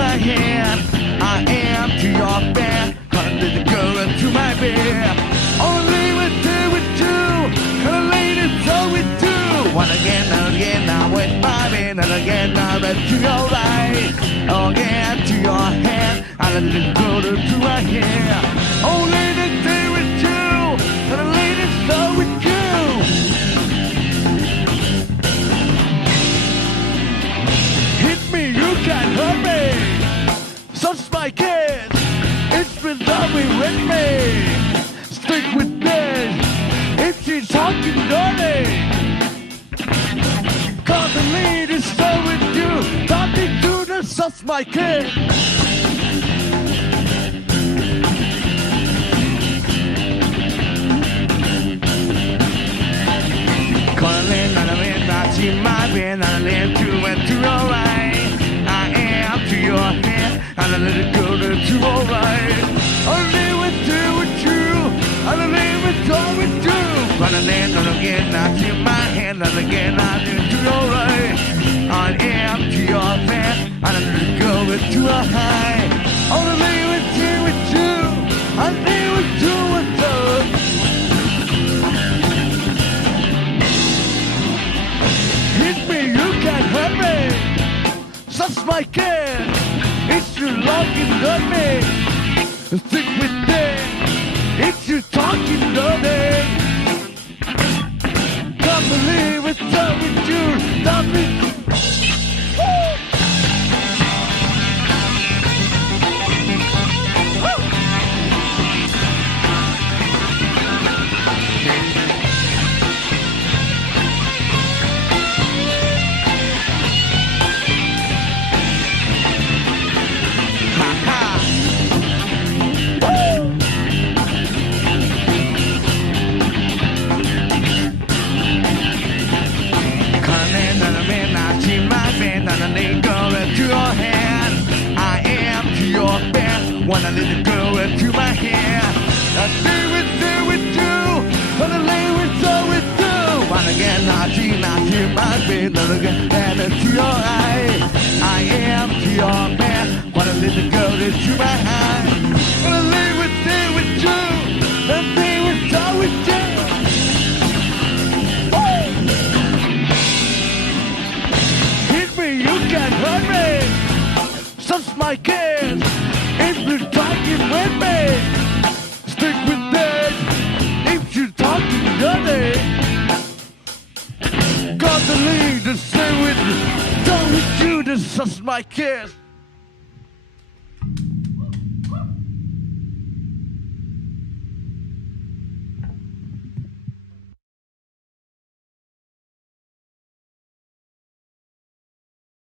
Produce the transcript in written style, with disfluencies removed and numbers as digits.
my hand. I am to your bed. Gonna let the girl into my bed. Only with you. Gonna lay it so with you. One again, now with my bed. And again, now back to your right. Again to your hand. I let the girl into my hair. Only the day with you. Gonna lay it so with you. Hit me, you can't hurt me. Such my kids. It's been loving with me. Stick with this. If she's talking dirty. Cause the lead is so with you. Talking to the such my kid. Calling on the wind, not to my bed, I live to and to your right. I am to your hand, and I let it go to your right. Only with you, and I live it all with you. But I land on again, not to my hand, and again I do to your right. I am to your hand, and I let it go to your high. Only with you, I live with you with you. Hit me, you can't hurt me. Such my kid. It's you looking at me. Stick with me. It's you talking dirty. Can't believe it's done with you. Stop it. Wanna let the girl into my hand. I stay with you. Wanna lay with you. Wanna get naughty my bed. Wanna get that into your eye. I am to your man. Wanna let the girl into my hand. Wanna lay with you. And be with you. Oh! Hit me, you can't hurt me. Such my kids. If you're talking with me, stick with that. If you're talking dirty, got the lead to stay with you. Don't with you, this is my kiss.